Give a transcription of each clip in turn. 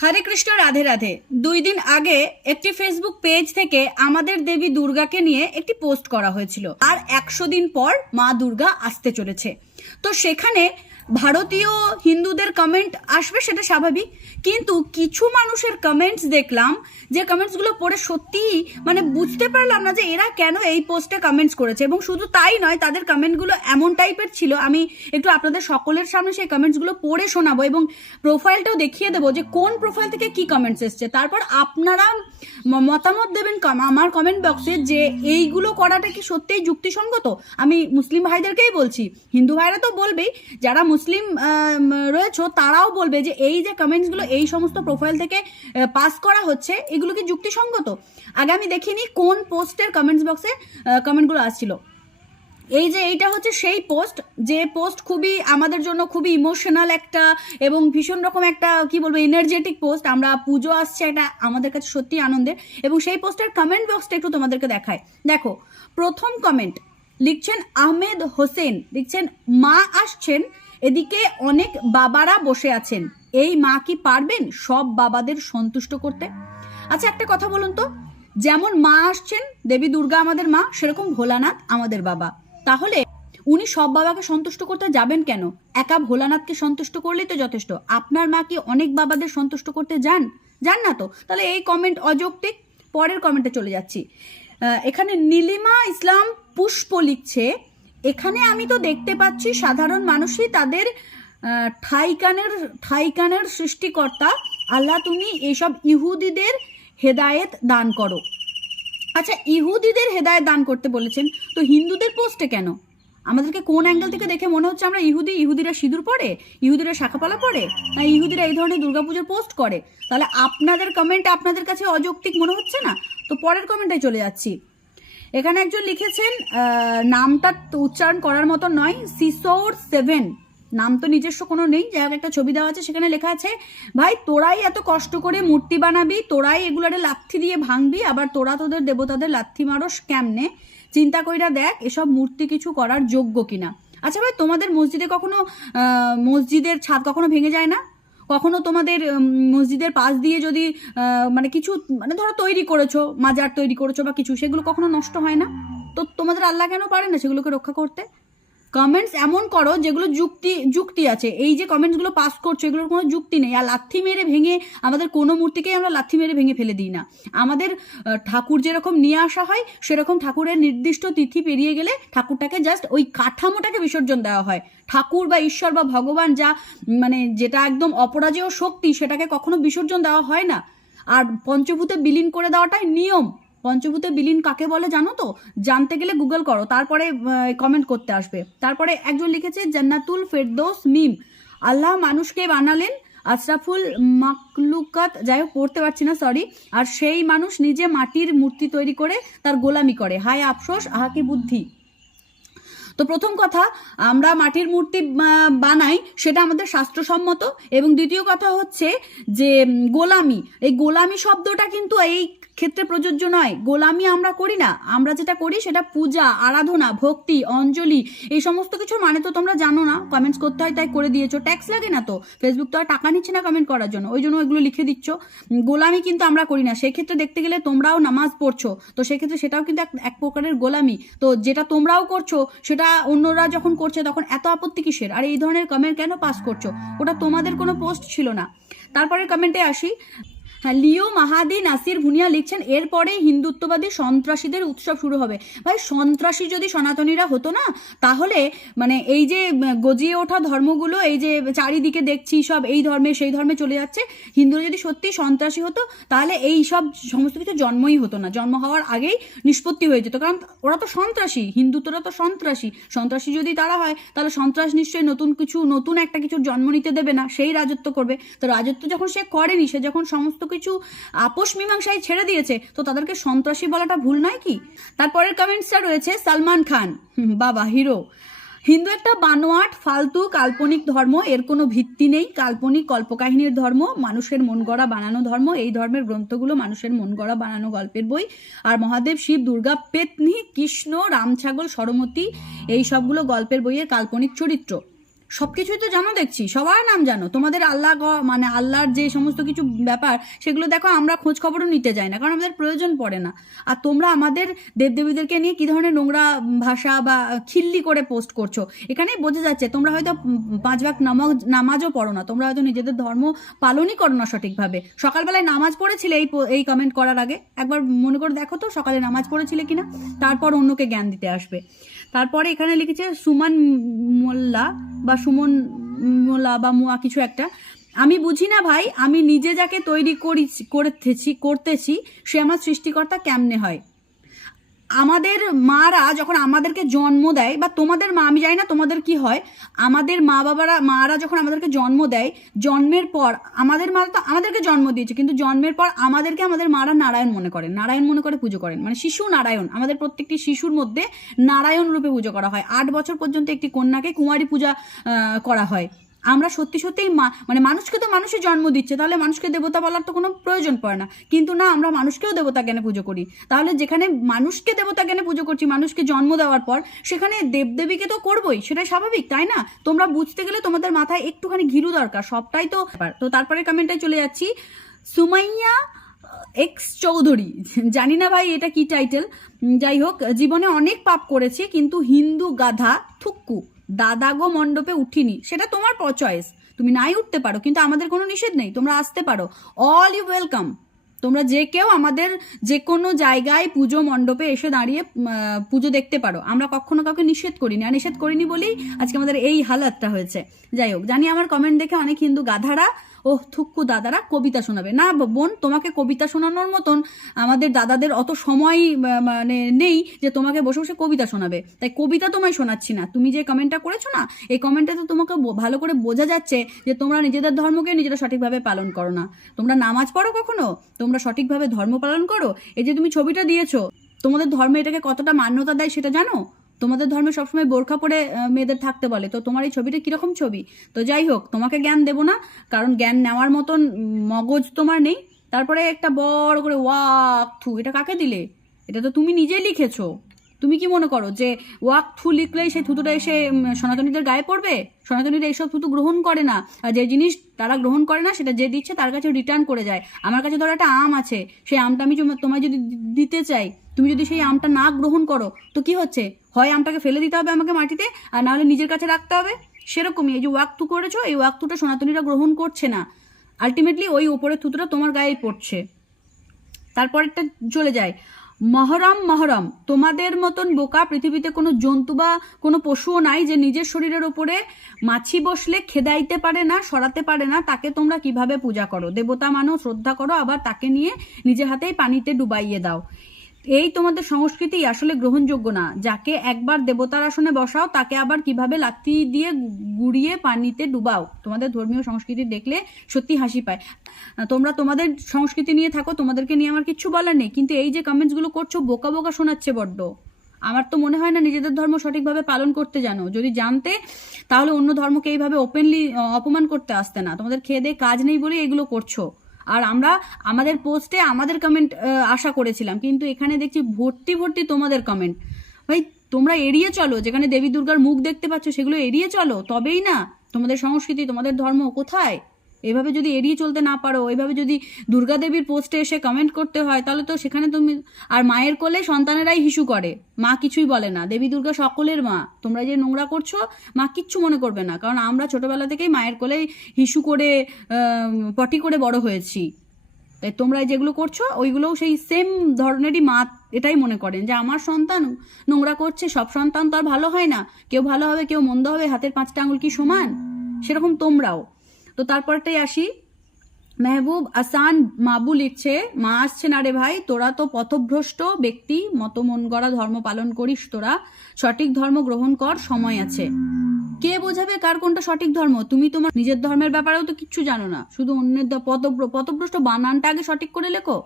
হরে কৃষ্ণ, রাধে রাধে। 2 দিন আগে একটি ফেসবুক পেজ থেকে আমাদের দেবী দুর্গাকে নিয়ে একটি পোস্ট করা হয়েছিল। আর 100 দিন পর মা দুর্গা আসতে চলেছে। তো সেখানে ভারতীয় হিন্দুদের কমেন্ট আসবে, সেটা স্বাভাবিক, কিন্তু কিছু মানুষের কমেন্টস দেখলাম, যে কমেন্টসগুলো পড়ে সত্যিই মানে বুঝতে পারলাম না যে এরা কেন এই পোস্টে কমেন্টস করেছে। এবং শুধু তাই নয়, তাদের কমেন্টগুলো এমন টাইপের ছিল, আমি একটু আপনাদের সকলের সামনে সেই কমেন্টসগুলো পড়ে শোনাবো এবং প্রোফাইলটাও দেখিয়ে দেবো যে কোন প্রোফাইল থেকে কি কমেন্টস এসছে। তারপর আপনারা মতামত দেবেন আমার কমেন্ট বক্সে যে এইগুলো করাটা কি সত্যিই যুক্তিসঙ্গত। আমি মুসলিম ভাইদেরকেই বলছি, হিন্দু ভাইরা তো বলবেই, যারা মুসলিম রয়েছে তারাও বলবে যে এই যে কমেন্টসগুলো এই সমস্ত প্রোফাইল থেকে পাস করা হচ্ছে, এগুলো কি যুক্তিসঙ্গত। আগে আমি দেখিনি কোন পোস্টের কমেন্টস বক্সে কমেন্টগুলো আসছিল। এই যে এইটা হচ্ছে সেই পোস্ট, যে পোস্ট খুবই আমাদের জন্য খুবই ইমোশনাল একটা এবং ভীষণ রকম একটা কি বলবো এনার্জেটিক পোস্ট। আমরা পুজো আসছে, এটা আমাদের কাছে সত্যি আনন্দের। এবং সেই পোস্টের কমেন্ট বক্সটা একটু তোমাদেরকে দেখায়। দেখো, প্রথম কমেন্ট লিখছেন আহমেদ হোসেন, লিখছেন মা আসছেন, এদিকে অনেক বাবারা বসে আছেন, এই মা কি পারবেন সব বাবাদের সন্তুষ্ট করতে? আচ্ছা, একটা কথা বলুন তো, যেমন মা আসছেন দেবী দুর্গা আমাদের মা, সেরকম ভোলানাথ আমাদের বাবা। তাহলে উনি সব বাবাকে সন্তুষ্ট করতে যাবেন কেন? একা ভোলানাথকে সন্তুষ্ট করলেই তো যথেষ্ট। আপনার মা কি অনেক বাবাদের সন্তুষ্ট করতে যান না তো? তাহলে এই কমেন্ট অযৌক্তিক। পরের কমেন্টে চলে যাচ্ছি। এখানে নীলিমা ইসলাম পুষ্প লিখছে, এখানে আমি তো দেখতে পাচ্ছি সাধারণ মানুষই তাদের ঠাইকানের সৃষ্টিকর্তা। আল্লাহ, তুমি এইসব ইহুদিদের হেদায়েত দান করো। আচ্ছা, ইহুদিদের হেদায়েত দান করতে বলেছেন, তো হিন্দুদের পোস্টে কেন? আমাদেরকে কোন অ্যাঙ্গেল থেকে দেখে মনে হচ্ছে আমরা ইহুদিরা সিঁদুর পরে, ইহুদিরা শাখাপালা পরে, না ইহুদিরা এই ধরনের দুর্গাপুজোর পোস্ট করে? তাহলে আপনাদের কমেন্ট আপনাদের কাছে অযৌক্তিক মনে হচ্ছে না? তো পরের কমেন্টে চলে যাচ্ছি। এখানে একজন লিখেছেন, নামটা উচ্চারণ করার মতো নয়, সিসোর 7, নাম তো নিজস্ব কোনো নেই, যাই হোক একটা ছবি দেওয়া আছে, সেখানে লেখা আছে, ভাই তোরাই এত কষ্ট করে মূর্তি বানাবি, তোরাই এগুলারে লাথি দিয়ে ভাঙবি, আবার তোরা তোদের দেবতাদের লাথি মারস কেমনে? চিন্তা কইরা দেখ এসব মূর্তি কিছু করার যোগ্য কিনা। আচ্ছা ভাই, তোমাদের মসজিদে কখনো মসজিদের ছাদ কখনো ভেঙে যায় না? কখনো তোমাদের মসজিদের পাশ দিয়ে যদি মানে কিছু মানে ধরো তৈরি করেছো, মাজার তৈরি করেছো বা কিছু, সেগুলো কখনো নষ্ট হয় না? তো তোমাদের আল্লাহ কেন পারে না সেগুলোকে রক্ষা করতে? কমেন্টস এমন করো যেগুলো যুক্তি আছে। এই যে কমেন্টসগুলো পাস করছো, এগুলোর কোনো যুক্তি নেই। আর লাথি মেরে ভেঙে, আমাদের কোনো মূর্তিকেই আমরা লাথি মেরে ভেঙে ফেলে দিই না। আমাদের ঠাকুর যেরকম নিয়ে আসা হয়, সেরকম ঠাকুরের নির্দিষ্ট তিথি পেরিয়ে গেলে ঠাকুরটাকে জাস্ট ওই কাঠামোটাকে বিসর্জন দেওয়া হয়। ঠাকুর বা ঈশ্বর বা ভগবান যা মানে যেটা একদম অপরাজেয় শক্তি, সেটাকে কখনো বিসর্জন দেওয়া হয় না। আর পঞ্চভূতে বিলীন করে দেওয়াটাই নিয়ম। পঞ্চভূতে বিলীন কাকে বলে জানো তো? জানতে গেলে গুগল করো, তারপরে কমেন্ট করতে আসবে। তারপরে একজন লিখেছে জান্নাতুল ফেরদৌস মিম, আল্লাহ মানুষকে বানালেন আশরাফুল মাকলুকাত, যাই হোক পড়তে পারছি না, সরি, আর সেই মানুষ নিজে মাটির মূর্তি তৈরি করে তার গোলামি করে, হায় আফসোস আহাকি বুদ্ধি। তো প্রথম কথা, আমরা মাটির মূর্তি বানাই, সেটা আমাদের শাস্ত্রসম্মত। এবং দ্বিতীয় কথা হচ্ছে যে গোলামি, এই গোলামি শব্দটা কিন্তু এই ক্ষেত্রে প্রযোজ্য নয়। গোলামি আমরা করি না, আমরা যেটা করি সেটা পূজা, আরাধনা, ভক্তি, অঞ্জলি, এই সমস্ত কিছু মানে তো তোমরা জানো না। কমেন্টস করতে হয় তাই করে দিয়েছো, ট্যাক্স লাগে না তো, ফেসবুক তো আর টাকা নিচ্ছে না কমেন্ট করার জন্য, ওই জন্য এগুলো লিখে দিচ্ছ। গোলামি কিন্তু আমরা করি না। সেক্ষেত্রে দেখতে গেলে তোমরাও নামাজ পড়ছো, তো সেক্ষেত্রে সেটাও কিন্তু এক প্রকারের গোলামি। তো যেটা তোমরাও করছো সেটা অন্যরা যখন করছে তখন এত আপত্তি কিসের? আর এই ধরনের কমেন্ট কেন পাস করছো? ওটা তোমাদের কোনো পোস্ট ছিল না। তারপরের কমেন্টে আসি। হ্যাঁ, লিও মাহাদি নাসির ভুনিয়া লিখছেন, এরপরে হিন্দুত্ববাদী সন্ত্রাসীদের উৎসব শুরু হবে। ভাই, সন্ত্রাসী যদি সনাতনীরা হতো না, তাহলে মানে এই যে গজিয়ে ওঠা ধর্মগুলো, এই যে চারিদিকে দেখছি সব এই ধর্মে সেই ধর্মে চলে যাচ্ছে, হিন্দুরা যদি সত্যি সন্ত্রাসী হতো তাহলে এই সব সমস্ত কিছু জন্মই হতো না। জন্ম হওয়ার আগেই নিষ্পত্তি হয়ে যেত, কারণ ওরা তো সন্ত্রাসী, হিন্দুত্বরা তো সন্ত্রাসী যদি তারা হয়, তাহলে সন্ত্রাস নিশ্চয়ই নতুন একটা কিছুর জন্ম নিতে দেবে না, সেই রাজত্ব করবে। তো রাজত্ব যখন সে করেনি, সে যখন সমস্ত কিছু আপোষ মীমাংসায় ছেড়ে দিয়েছে, তো তাদেরকে সন্ত্রাসী বলাটা ভুল নয় কি? তারপরের কমেন্টসটা রয়েছে সালমান খান, বাবা হিরো, হিন্দু একটা বানোয়াট ফালতু কাল্পনিক ধর্ম, এর কোনো ভিত্তি নেই, কাল্পনিক কল্পকাহিনীর ধর্ম, মানুষের মন গড়া বানানো ধর্ম। এই ধর্মের গ্রন্থগুলো মানুষের মন গড়া বানানো গল্পের বই। আর মহাদেব, শিব, দুর্গা, পেতনি, কৃষ্ণ, রামছাগল, সরমতী, এই সবগুলো গল্পের বইয়ের কাল্পনিক চরিত্র। সব কিছুই তো জানো দেখছি, সবার নাম জানো, তোমাদের আল্লাহ মানে আল্লাহর যে সমস্ত কিছু ব্যাপার সেগুলো দেখো আমরা খোঁজ খবরও নিতে যাই না, কারণ আমাদের প্রয়োজন পড়ে না। আর তোমরা আমাদের দেবদেবীদেরকে নিয়ে কী ধরনের নোংরা ভাষা বা খিল্লি করে পোস্ট করছো, এখানে বোঝা যাচ্ছে তোমরা হয়তো 5 ওয়াক্ত নামাজও পড়ো না, তোমরা হয়তো নিজেদের ধর্ম পালনই করো না সঠিকভাবে। সকালবেলায় নামাজ পড়েছিলে এই কমেন্ট করার আগে? একবার মনে করে দেখো তো সকালে নামাজ পড়েছিলে কিনা, তারপর অন্যকে জ্ঞান দিতে আসবে। তারপরে এখানে লিখেছে সুমন মোল্লা বা সুমন মোল্লা বা মুয়া কিছু একটা, আমি বুঝি না ভাই, আমি নিজে যাকে তৈরি করতেছি সে আমার সৃষ্টিকর্তা কেমনে হয়? আমাদের মারা যখন আমাদেরকে জন্ম দেয়, বা তোমাদের মা, আমি জানি না তোমাদের কি হয়, আমাদের মারা যখন আমাদেরকে জন্ম দেয়, জন্মের পর আমাদের মা তো আমাদেরকে জন্ম দিয়েছে, কিন্তু জন্মের পর আমাদেরকে আমাদের মারা নারায়ণ মনে করে পুজো করেন, মানে শিশু নারায়ণ। আমাদের প্রত্যেকটি শিশুর মধ্যে নারায়ণ রূপে পুজো করা হয়। 8 বছর পর্যন্ত একটি কন্যাকে কুমারী পূজা করা হয়। আমরা সত্যি সত্যিই মানে মানুষকে তো মানুষই জন্ম দিচ্ছে, তাহলে মানুষকে দেবতা বলার তো কোনো প্রয়োজন পড়ে না। কিন্তু না, আমরা মানুষকেও দেবতা জ্ঞানে পুজো করি। তাহলে যেখানে মানুষকে দেবতা জ্ঞানে পুজো করছি, মানুষকে জন্ম দেওয়ার পর, সেখানে দেবদেবীকে তো করবোই, সেটাই স্বাভাবিক, তাই না? তোমরা বুঝতে গেলে তোমাদের মাথায় একটুখানি ঘিরু দরকার, সবটাই তো। তো তারপরে কমেন্টে চলে যাচ্ছি, সুমাইয়া এক্স চৌধুরী, জানি না ভাই এটা কি টাইটেল, যাই হোক, জীবনে অনেক পাপ করেছি কিন্তু হিন্দু গাধা থুক্কু দাদাগো মণ্ডপে উঠিনি, সেটা তোমার চয়েস, তুমি নাই উঠতে পারো, কিন্তু আমাদের কোনো নিষেধ নেই, তোমরা আসতে পারো, অল ইউ ওয়েলকাম। তোমরা যে কেউ আমাদের যে কোনো জায়গায় পুজো মণ্ডপে এসে দাঁড়িয়ে পুজো দেখতে পারো, আমরা কখনো কাউকে নিষেধ করিনি, আর নিষেধ করিনি বলেই আজকে আমাদের এই হালাতটা হয়েছে। যাই হোক, জানি আমার কমেন্ট দেখে অনেক হিন্দু গাধারা থুক্কু দাদারা কবিতা শোনাবে না। বোন, তোমাকে কবিতা শোনানোর মতন আমাদের দাদাদের অত সময় মানে নেই যে তোমাকে বসে বসে কবিতা শোনাবে, তাই কবিতা তোমায় শোনাচ্ছি না। তুমি যে কমেন্টটা করেছো না, এই কমেন্টে তো তোমাকে ভালো করে বোঝা যাচ্ছে যে তোমরা নিজেদের ধর্মকে নিজেরা সঠিকভাবে পালন করো না। তোমরা নামাজ পড়ো কখনো? তোমরা সঠিকভাবে ধর্ম পালন করো? এই যে তুমি ছবিটা দিয়েছো, তোমাদের ধর্মে এটাকে কতটা মান্যতা দেয় সেটা জানো? তোমাদের ধর্মে সবসময় বোরখা পরে মেয়েদের থাকতে বলে, তো তোমার এই ছবিটা কিরকম ছবি? তো যাই হোক, তোমাকে জ্ঞান দেবো না, কারণ জ্ঞান নেওয়ার মতন মগজ তোমার নেই। তারপরে একটা বড় করে ওয়াক থু, এটা কাকে দিলে? এটা তো তুমি নিজেই লিখেছো। তুমি কি মনে করো যে ওয়াক থু লিখলেই সেই থুতুটা এসে সনাতনীদের গায়ে পড়বে? সনাতনীরা এইসব থুতু গ্রহণ করে না, আর যে জিনিস তারা গ্রহণ করে না সেটা যে দিচ্ছে তার কাছে রিটার্ন করে যায়। আমার কাছে ধরো একটা আম আছে, সেই আমটা আমি তোমায় যদি দিতে চাই, তুমি যদি সেই আমটা না গ্রহণ করো, তো কি হচ্ছে? হয় আমটাকে ফেলে দিতে হবে আমাকে মাটিতে, আর নাহলে নিজের কাছে রাখতে হবে। সেরকমই এই যে ওয়াক্তু করেছো, এই ওয়াক্তুটা সনাতনীরা গ্রহণ করছে না, আলটিমেটলি ওই উপরের থুতুটা তোমার গায়েই পড়ছে। তারপরেরটা চলে যায়, মহরম, তোমাদের মতন বোকা পৃথিবীতে কোনো জন্তু বা কোনো পশুও নাই যে নিজের শরীরের ওপরে মাছি বসলে খেদাইতে পারে না, সরাতে পারে না, তাকে তোমরা কিভাবে পূজা করো? দেবতা মানো, শ্রদ্ধা করো, আবার তাকে নিয়ে নিজের হাতেই পানিতে ডুবাইয়ে দাও। এই তোমাদের সংস্কৃতি আসলে গ্রহণযোগ্য না। যাকে একবার দেবতার আসনে বসাও, তাকে আবার কিভাবে লাথি দিয়ে গুড়িয়ে পানিতে ডুবাও। তোমাদের ধর্মীয় সংস্কৃতি দেখলে সত্যি হাসি পায়। তোমরা তোমাদের সংস্কৃতি নিয়ে থাকো, তোমাদেরকে নিয়ে আমার কিচ্ছু বলার নেই, কিন্তু এই যে কমেন্টসগুলো করছো বোকা বোকা শোনাচ্ছে বড্ড। আমার তো মনে হয় না নিজেদের ধর্ম সঠিকভাবে পালন করতে জানো। যদি জানতে, তাহলে অন্য ধর্মকে এইভাবে ওপেনলি অপমান করতে আসতে না। তোমাদের খেয়ে দিয়ে কাজ নেই বলে এগুলো করছো। আর আমরা আমাদের পোস্টে আমাদের কমেন্ট আশা করেছিলাম, কিন্তু এখানে দেখছি ভর্তি ভর্তি তোমাদের কমেন্ট। ভাই, তোমরা এড়িয়ে চলো, যেখানে দেবী দুর্গার মুখ দেখতে পাচ্ছ সেগুলো এড়িয়ে চলো, তবেই না তোমাদের সংস্কৃতি, তোমাদের ধর্ম কোথায়? এভাবে যদি এড়িয়ে চলতে না পারো, এইভাবে যদি দুর্গা দেবীর পোস্টে এসে কমেন্ট করতে হয়, তাহলে তো সেখানে তুমি, আর মায়ের কোলে সন্তানেরাই হিসু করে, মা কিছুই বলে না। দেবী দুর্গা সকলের মা। তোমরা যে নোংরা করছো, মা কিচ্ছু মনে করবে না, কারণ আমরা ছোটবেলা থেকেই মায়ের কোলে হিসু করে পটি করে বড় হয়েছি। তাই তোমরা যেগুলো করছো ওইগুলোও সেই সেম ধরনেরই মা এটাই মনে করেন যে আমার সন্তান নোংরা করছে। সব সন্তান তো আর ভালো হয় না, কেউ ভালো হবে কেউ মন্দ হবে, হাতের 5টা আঙুল কি সমান? সেরকম তোমরাও। তো তারপরটাই আসি, মেহবুব আসান মাবু লিখছে, মা আসছে না রে ভাই, তোরা তো পথভ্রষ্ট ব্যক্তি, মতো মন গড়া ধর্ম পালন করিস, তোরা সঠিক ধর্ম গ্রহণ কর, সময় আছে। কে বোঝাবে কার কোনটা সঠিক ধর্ম? তুমি তোমার নিজের ধর্মের ব্যাপারেও তো কিচ্ছু জানো না, শুধু অন্যের পথভ্রষ্ট বানানটা আগে সঠিক করে লেখো।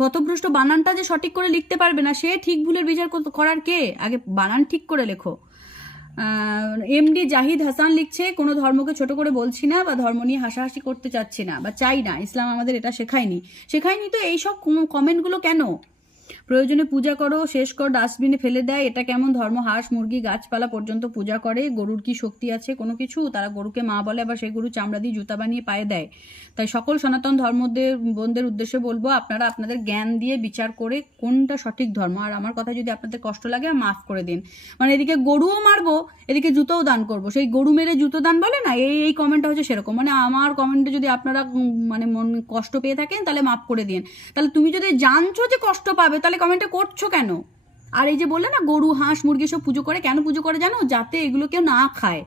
পথভ্রষ্ট বানানটা যে সঠিক করে লিখতে পারবে না, সে ঠিক ভুলের বিচার করার কে? আগে বানান ঠিক করে লেখো। এমডি জাহিদ হাসান লিখছে, কোনো ধর্মকে ছোট করে বলছি না বা ধর্ম নিয়ে হাসাহাসি করতে চাচ্ছি না বা চাই না, ইসলাম আমাদের এটা শেখায়নি। তো এইসব কমেন্টগুলো কেন? প্রয়োজনে পূজা করো, শেষ কর ডাস্টবিনে ফেলে দেয়, এটা কেমন ধর্ম? হাঁস মুরগি গাছপালা পর্যন্ত পূজা করে। গরুর কি শক্তি আছে কোনো কিছু? তারা গরুকে মা বলে, আবার সেই গরু চামড়া দিয়ে জুতা বানিয়ে পায়ে দেয়। তাই সকল সনাতন ধর্মদের বোনদের উদ্দেশ্যে বলবো, আপনারা আপনাদের জ্ঞান দিয়ে বিচার করে কোনটা সঠিক ধর্ম। আর আমার কথা যদি আপনাদের কষ্ট লাগে মাফ করে দিন। মানে এদিকে গরুও মারবো, এদিকে জুতোও দান করব। সেই গরু মেরে জুতো দান বলে না, এই কমেন্টটা হচ্ছে সেরকম। মানে আমার কমেন্টে যদি আপনারা মানে মন কষ্ট পেয়ে থাকেন তাহলে মাফ করে দিন। তাহলে তুমি যদি জানছো যে কষ্ট পাবে তাহলে কমেন্টটা করছো কেন? আর এই যে বললে না গরু হাঁস মুরগি সব পুজো করে, কেন পুজো করে জানো? যাতে এগুলো কেউ না খায়,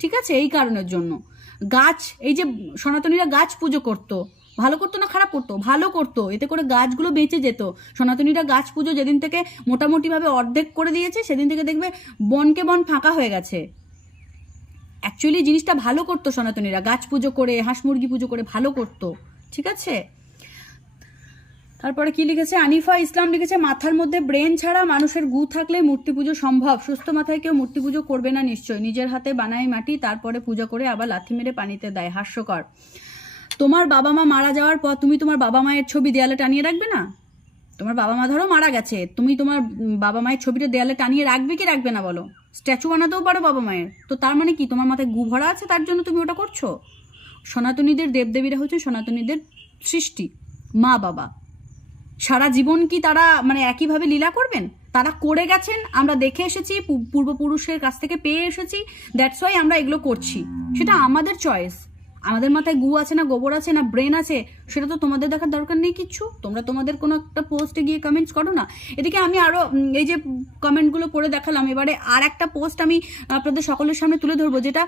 ঠিক আছে? এই কারণের জন্য। গাছ, এই যে সনাতনীরা গাছ পুজো করতো, ভালো করতো না খারাপ করতো? ভালো করতো, এতে করে গাছগুলো বেঁচে যেত। সনাতনীরা গাছ পুজো যেদিন থেকে মোটামুটিভাবে অর্ধেক করে দিয়েছে সেদিন থেকে দেখবে বনকে বন ফাঁকা হয়ে গেছে। অ্যাকচুয়ালি জিনিসটা ভালো করতো সনাতনীরা, গাছ পুজো করে হাঁস মুরগি পুজো করে ভালো করতো, ঠিক আছে? তারপরে কি লিখেছে আনিফা ইসলাম লিখেছে, মাথার মধ্যে ব্রেন ছাড়া মানুষের গু থাকলে মূর্তি পুজো সম্ভব। সুস্থ মাথায় কেউ মূর্তি পুজো করবে না নিশ্চয়। নিজের হাতে বানায় মাটি, তারপরে পূজা করে আবার লাথি মেরে পানিতে দেয়। হাস্যকর। তোমার বাবা মা মারা যাওয়ার পর তুমি তোমার বাবা মায়ের ছবি দেয়ালে টানিয়ে রাখবে না? তোমার বাবা মা ধরো মারা গেছে, তুমি তোমার বাবা মায়ের ছবিটা দেয়ালে টানিয়ে রাখবে কি রাখবে না বলো? স্ট্যাচু বানাতেও পারো বাবা মায়ের, তো তার মানে কি তোমার মাথায় গু ভরা আছে তার জন্য তুমি ওটা করছো? সনাতনীদের দেবদেবীরা হচ্ছে সনাতনীদের সৃষ্টি, মা বাবা। সারা জীবন কি তারা মানে একইভাবে লীলা করবেন? তারা করে গেছেন, আমরা দেখে এসেছি, পূর্বপুরুষের কাছ থেকে পেয়ে এসেছি, দ্যাটস ওয়াই আমরা এগুলো করছি। সেটা আমাদের চয়েস। আমাদের মাথায় গু আছে না গোবর আছে না ব্রেন আছে সেটা তো তোমাদের দেখার দরকার নেই কিচ্ছু। তোমরা তোমাদের কোনো একটা পোস্টে গিয়ে কমেন্টস করো না। এদিকে আমি আরও এই যে কমেন্টগুলো পড়ে দেখালাম, এবারে আর একটা পোস্ট আমি আপনাদের সকলের সামনে তুলে ধরবো, যেটা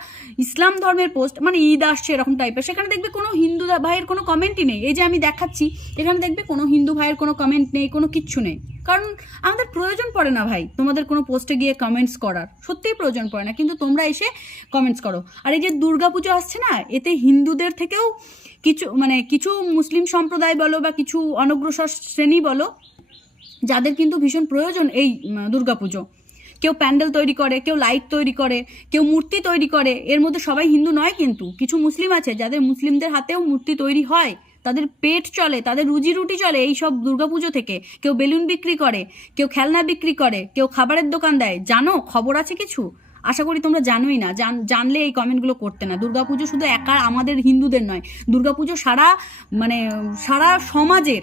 ইসলাম ধর্মের পোস্ট, মানে ঈদ আসছে এরকম টাইপের। সেখানে দেখবে কোনো হিন্দু ভাইয়ের কোনো কমেন্টই নেই। এই যে আমি দেখাচ্ছি এখানে দেখবে কোনো হিন্দু ভাইয়ের কোনো কমেন্ট নেই, কোনো কিচ্ছু নেই। কারণ আমাদের প্রয়োজন পড়ে না ভাই তোমাদের কোনো পোস্টে গিয়ে কমেন্টস করার, সত্যিই প্রয়োজন পড়ে না, কিন্তু তোমরা এসে কমেন্টস করো। আর এই যে দুর্গাপুজো আসছে না, এতে হিন্দুদের থেকেও কিছু মুসলিম সম্প্রদায় বলো বা কিছু অনগ্রসর শ্রেণী বলো, যাদের কিন্তু ভীষণ প্রয়োজন এই দুর্গাপুজো। কেউ প্যান্ডেল তৈরি করে, কেউ লাইট তৈরি করে, কেউ মূর্তি তৈরি করে। এর মধ্যে সবাই হিন্দু নয়, কিন্তু কিছু মুসলিম আছে যাদের মুসলিমদের হাতেও মূর্তি তৈরি হয়, তাদের পেট চলে, তাদের রুজি রুটি চলে এই সব দুর্গাপুজো থেকে। কেউ বেলুন বিক্রি করে, কেউ খেলনা বিক্রি করে, কেউ খাবারের দোকান দেয়। জানো, খবর আছে কিছু? আশা করি তোমরা জানোই না, জানলে এই কমেন্টগুলো করতে না। দুর্গাপুজো শুধু একা আমাদের হিন্দুদের নয়, দুর্গাপুজো সারা সমাজের,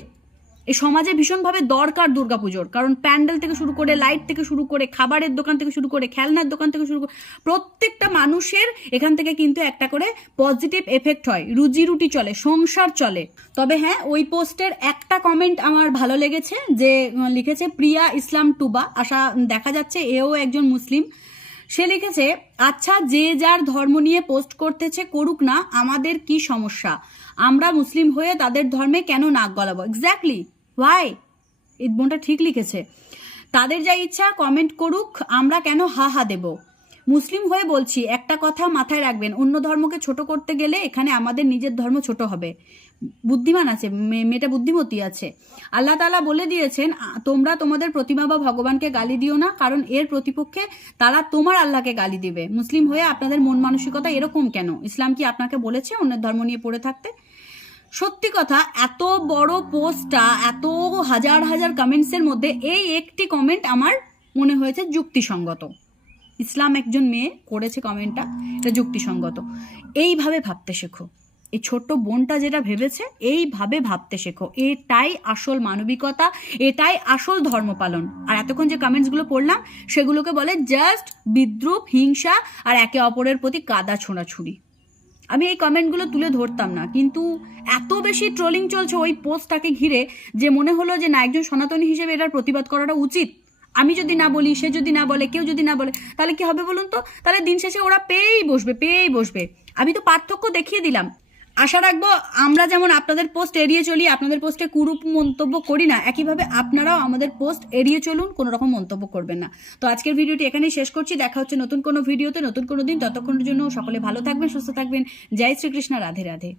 এই সমাজে ভীষণভাবে দরকার দুর্গাপুজোর। কারণ প্যান্ডেল থেকে শুরু করে, লাইট থেকে শুরু করে, খাবারের দোকান থেকে শুরু করে, খেলনার দোকান থেকে শুরু করে, প্রত্যেকটা মানুষের এখান থেকে কিন্তু একটা করে পজিটিভ এফেক্ট হয়, রুজি রুটি চলে, সংসার চলে। তবে হ্যাঁ, ওই পোস্টের একটা কমেন্ট আমার ভালো লেগেছে, যে লিখেছে প্রিয়া ইসলাম টুবা, আশা দেখা যাচ্ছে এও একজন মুসলিম। সে লিখেছে, আচ্ছা যে যার ধর্ম নিয়ে পোস্ট করতেছে করুক না, আমাদের কি সমস্যা? আমরা মুসলিম হয়ে তাদের ধর্মে কেন নাক গলাবো? Exactly, Y? এই বোনটা ঠিক লিখেছে। তাদের যা ইচ্ছা কমেন্ট করুক, আমরা কেন হা হা দেব? মুসলিম হয়ে বলছি, একটা কথা মাথায় রাখবেন, অন্য ধর্মকে ছোট করতে গেলে এখানে আমাদের নিজের ধর্ম ছোট হবে। বুদ্ধিমান আছে, মেয়েটা বুদ্ধিমতী আছে। আল্লাহ তাআলা বলে দিয়েছেন, তোমরা তোমাদের প্রতিমা বা ভগবানকে গালি দিও না, কারণ এর প্রতিপক্ষে তারা তোমার আল্লাহকে গালি দিবে। মুসলিম হয়ে আপনাদের মন মানসিকতা এরকম কেন? ইসলাম কি আপনাকে বলেছে অন্যের ধর্ম নিয়ে পড়ে থাকতে? সত্যি কথা, এত বড় পোস্টটা, এত হাজার হাজার কমেন্টসের মধ্যে এই একটি কমেন্ট আমার মনে হয়েছে যুক্তিসঙ্গত। ইসলাম একজন মেয়ে করেছে কমেন্টটা, এটা যুক্তিসঙ্গত। এইভাবে ভাবতে শেখো। এই ছোট্ট বোনটা যেটা ভেবেছে, এইভাবে ভাবতে শেখো। এটাই আসল মানবিকতা, এটাই আসল ধর্ম পালন। আর এতক্ষণ যে কমেন্টসগুলো পড়লাম সেগুলোকে বলে জাস্ট বিদ্রুপ, হিংসা আর একে অপরের প্রতি কাদা ছোঁড়াছুড়ি। আমি এই কমেন্টগুলো তুলে ধরতাম না, কিন্তু এত বেশি ট্রোলিং চলছে ওই পোস্টটাকে ঘিরে যে মনে হলো যে না, একজন সনাতনী হিসেবে এটার প্রতিবাদ করাটা উচিত। আমি যদি না বলি, সে যদি না বলে, কেউ যদি না বলে, তাহলে কি হবে বলুন তো? তাহলে দিন শেষে ওরা পেয়েই বসবে। আমি তো পার্থক্য দেখিয়ে দিলাম। আশা রাখবো আমরা যেমন আপনাদের পোস্ট এড়িয়ে চলি, আপনাদের পোস্টে কুরূপ মন্তব্য করি না, একইভাবে আপনারাও আমাদের পোস্ট এড়িয়ে চলুন, কোনো রকম মন্তব্য করবেন না। তো আজকের ভিডিওটি এখানেই শেষ করছি। দেখা হচ্ছে নতুন কোনো ভিডিওতে, নতুন কোনো দিন। ততক্ষণের জন্য সকলে ভালো থাকবেন, সুস্থ থাকবেন। জয় শ্রীকৃষ্ণ, রাধে রাধে।